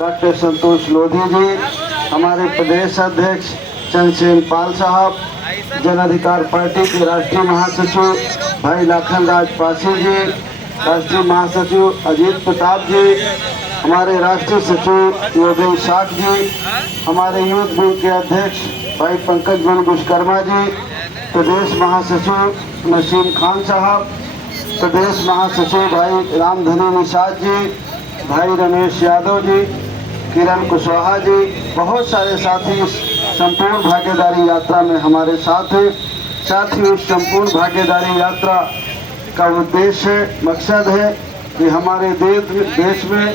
Doctor संतोष लोधी जी, हमारे प्रदेश अध्यक्ष चंद्रसेन पाल साहब, जन अधिकार पार्टी के राष्ट्रीय महासचिव भाई लाखन राज पासी जी, राष्ट्रीय महासचिव अजीत प्रताप जी, हमारे राष्ट्रीय सचिव योगेश साख जी, हमारे यूथ विंग के अध्यक्ष भाई पंकज बन विश्वकर्मा जी, प्रदेश महासचिव नसीम खान साहब, प्रदेश महासचिव भाई रामधनी निषाद जी, भाई रमेश यादव जी, किरण कुशवाहा जी, बहुत सारे साथी इस संपूर्ण भागीदारी यात्रा में हमारे साथ हैं। साथ ही उस संपूर्ण भागीदारी यात्रा का उद्देश्य मकसद है कि हमारे देश में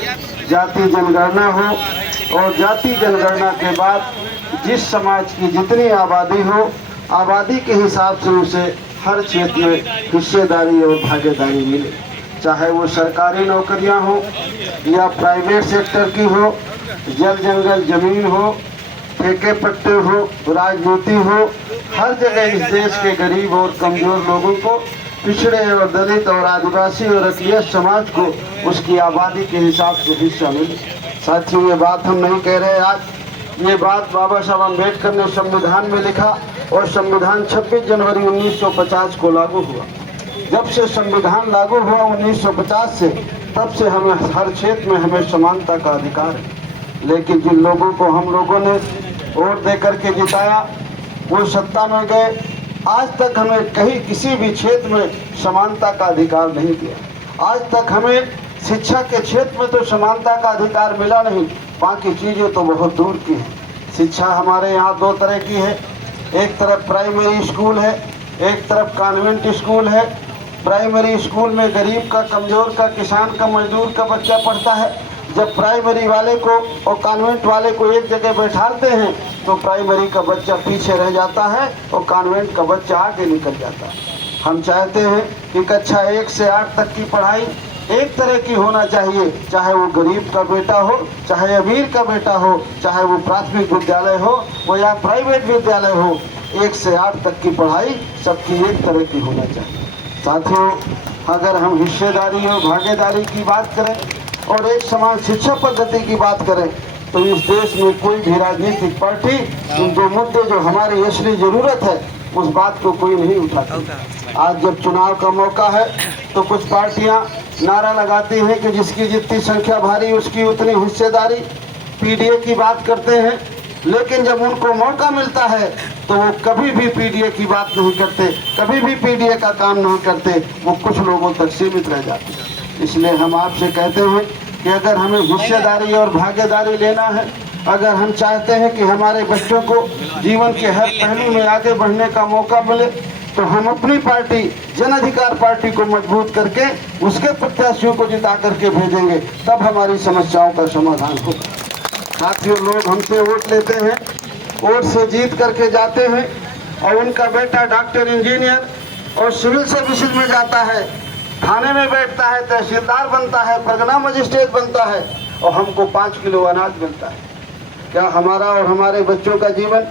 जाति जनगणना हो और जाति जनगणना के बाद जिस समाज की जितनी आबादी हो, आबादी के हिसाब से उसे हर क्षेत्र में हिस्सेदारी और भागीदारी मिले, चाहे वो सरकारी नौकरियां हो या प्राइवेट सेक्टर की हो, जल जंगल जमीन हो, ठेके पट्टे हो, राजनीति हो। हर जगह इस देश के गरीब और कमजोर लोगों को, पिछड़े और दलित और आदिवासी और अकलियत समाज को उसकी आबादी के हिसाब से हिस्सा मिले। साथियों, ये बात हम नहीं कह रहे आज, ये बात बाबा साहब अम्बेडकर ने संविधान में लिखा और संविधान 26 जनवरी 1950 को लागू हुआ। जब से संविधान लागू हुआ 1950 से, तब से हमें हर क्षेत्र में हमें समानता का अधिकार है। लेकिन जिन लोगों को हम लोगों ने वोट दे करके जिताया, वो सत्ता में गए, आज तक हमें कहीं किसी भी क्षेत्र में समानता का अधिकार नहीं दिया। आज तक हमें शिक्षा के क्षेत्र में तो समानता का अधिकार मिला नहीं, बाकी चीज़ें तो बहुत दूर की हैं। शिक्षा हमारे यहाँ दो तरह की है, एक तरफ प्राइमरी स्कूल है, एक तरफ कॉन्वेंट स्कूल है। प्राइमरी स्कूल में गरीब का, कमज़ोर का, किसान का, मजदूर का बच्चा पढ़ता है। जब प्राइमरी वाले को और कॉन्वेंट वाले को एक जगह बैठाते हैं तो प्राइमरी का बच्चा पीछे रह जाता है और कॉन्वेंट का बच्चा आगे निकल जाता है। हम चाहते हैं कि कक्षा 1 से 8 तक की पढ़ाई एक तरह की होना चाहिए, चाहे वो गरीब का बेटा हो, चाहे अमीर का बेटा हो, चाहे वो प्राथमिक विद्यालय हो वो या प्राइवेट विद्यालय हो। 1 से 8 तक की पढ़ाई सबकी एक तरह की होना चाहिए। साथियों, अगर हम हिस्सेदारी और भागीदारी की बात करें और एक समान शिक्षा पद्धति की बात करें तो इस देश में कोई भी राजनीतिक पार्टी इन दो मुद्दे जो हमारी असली ज़रूरत है उस बात को कोई नहीं उठाती। आज जब चुनाव का मौका है तो कुछ पार्टियां नारा लगाती हैं कि जिसकी जितनी संख्या भारी उसकी उतनी हिस्सेदारी, पीडीए की बात करते हैं, लेकिन जब उनको मौका मिलता है तो वो कभी भी पीडीए की बात नहीं करते, कभी भी पीडीए का काम नहीं करते, वो कुछ लोगों तक सीमित रह जाते हैं। इसलिए हम आपसे कहते हैं कि अगर हमें हिस्सेदारी और भागीदारी लेना है, अगर हम चाहते हैं कि हमारे बच्चों को जीवन के हर पहलू में आगे बढ़ने का मौका मिले, तो हम अपनी पार्टी जन अधिकार पार्टी को मजबूत करके उसके प्रत्याशियों को जिता करके भेजेंगे, तब हमारी समस्याओं का समाधान होगा। साथियों, लोग हमसे वोट लेते हैं, वोट से जीत करके जाते हैं और उनका बेटा डॉक्टर, इंजीनियर और सिविल सर्विसेज में जाता है, थाने में बैठता है, तहसीलदार बनता है, परगना मजिस्ट्रेट बनता है और हमको 5 किलो अनाज मिलता है। क्या हमारा और हमारे बच्चों का जीवन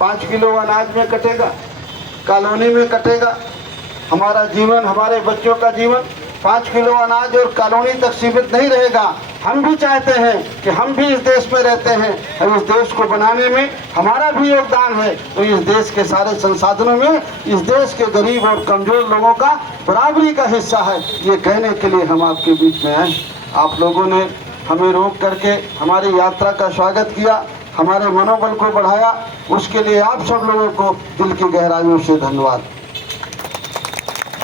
5 किलो अनाज में कटेगा, कॉलोनी में कटेगा? हमारा जीवन, हमारे बच्चों का जीवन 5 किलो अनाज और कॉलोनी तक सीमित नहीं रहेगा। हम भी चाहते हैं कि हम भी इस देश में रहते हैं और इस देश को बनाने में हमारा भी योगदान है, तो इस देश के सारे संसाधनों में इस देश के गरीब और कमज़ोर लोगों का बराबरी का हिस्सा है। ये कहने के लिए हम आपके बीच में आए। आप लोगों ने हमें रोक करके हमारी यात्रा का स्वागत किया, हमारे मनोबल को बढ़ाया, उसके लिए आप सब लोगों को दिल की गहराइयों से धन्यवाद।